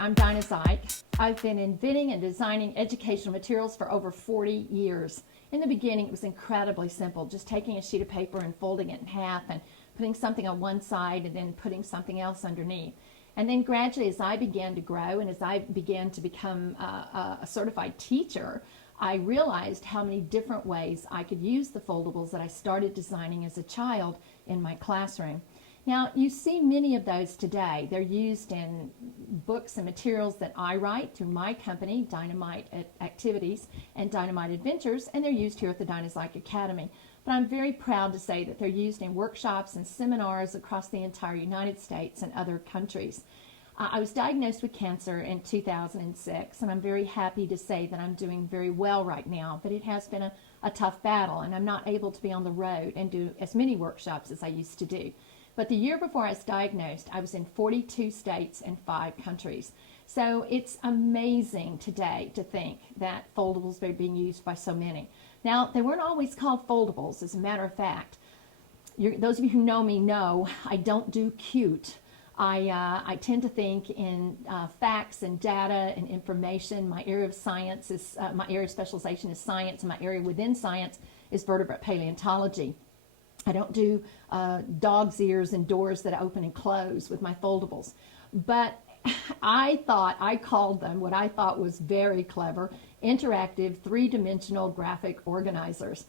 I'm Dinah Zike. I've been inventing and designing educational materials for over 40 years. In the beginning, it was incredibly simple, just taking a sheet of paper and folding it in half and putting something on one side and then putting something else underneath. And then gradually, as I began to grow and as I began to become a certified teacher, I realized how many different ways I could use the foldables that I started designing as a child in my classroom. Now, you see many of those today. They're used in books and materials that I write through my company, Dynamite Activities and Dynamite Adventures, and they're used here at the Dinah Zike Academy. But I'm very proud to say that they're used in workshops and seminars across the entire United States and other countries. I was diagnosed with cancer in 2006, and I'm very happy to say that I'm doing very well right now, but it has been a tough battle, and I'm not able to be on the road and do as many workshops as I used to do. But the year before I was diagnosed, I was in 42 states and 5 countries. So it's amazing today to think that foldables are being used by so many. Now, they weren't always called foldables. As a matter of fact, those of you who know me know I don't do cute. I tend to think in facts and data and information. My area of science is, my area of specialization is science, and my area within science is vertebrate paleontology. I don't do dog's ears and doors that open and close with my foldables. But I called them what I thought was very clever, interactive, three-dimensional graphic organizers.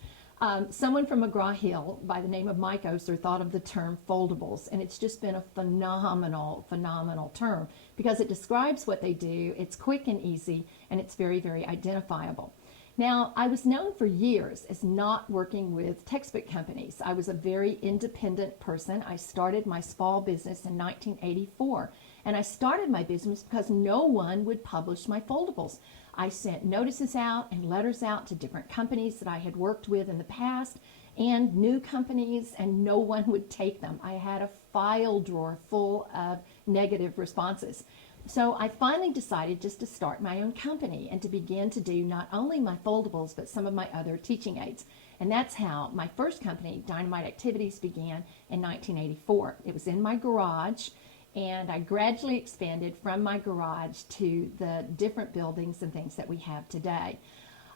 Someone from McGraw-Hill by the name of Mike Oster thought of the term foldables, and it's just been a phenomenal term because it describes what they do, it's quick and easy, and it's very, very identifiable. Now, I was known for years as not working with textbook companies. I was a very independent person. I started my small business in 1984, and I started my business because no one would publish my foldables. I sent notices out and letters out to different companies that I had worked with in the past and new companies, and no one would take them. I had a file drawer full of negative responses. So I finally decided just to start my own company and to begin to do not only my foldables, but some of my other teaching aids. And that's how my first company, Dynamite Activities, began in 1984. It was in my garage, and I gradually expanded from my garage to the different buildings and things that we have today.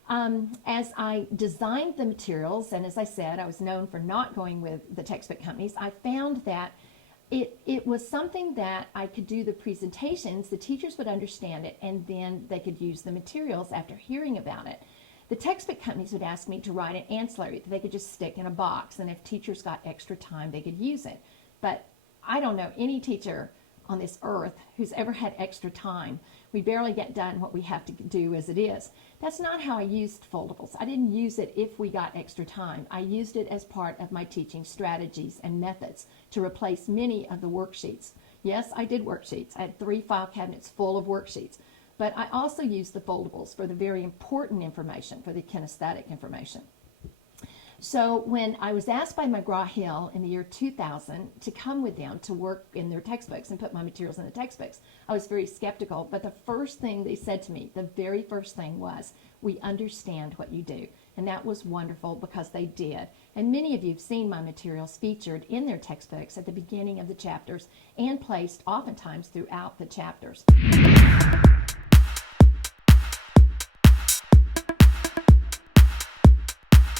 As I designed the materials, and as I said, I was known for not going with the textbook companies, I found that it was something that I could do the presentations, the teachers would understand it, and then they could use the materials after hearing about it. The textbook companies would ask me to write an ancillary that they could just stick in a box, and if teachers got extra time, they could use it. But I don't know any teacher on this earth who's ever had extra time. We barely get done what we have to do as it is. That's not how I used foldables. I didn't use it if we got extra time. I used it as part of my teaching strategies and methods to replace many of the worksheets. Yes, I did worksheets. I had 3 file cabinets full of worksheets. But I also used the foldables for the very important information, for the kinesthetic information. So when I was asked by McGraw-Hill in the year 2000 to come with them to work in their textbooks and put my materials in the textbooks, I was very skeptical. But the first thing they said to me, the very first thing was, "We understand what you do." And that was wonderful because they did. And many of you have seen my materials featured in their textbooks at the beginning of the chapters and placed oftentimes throughout the chapters.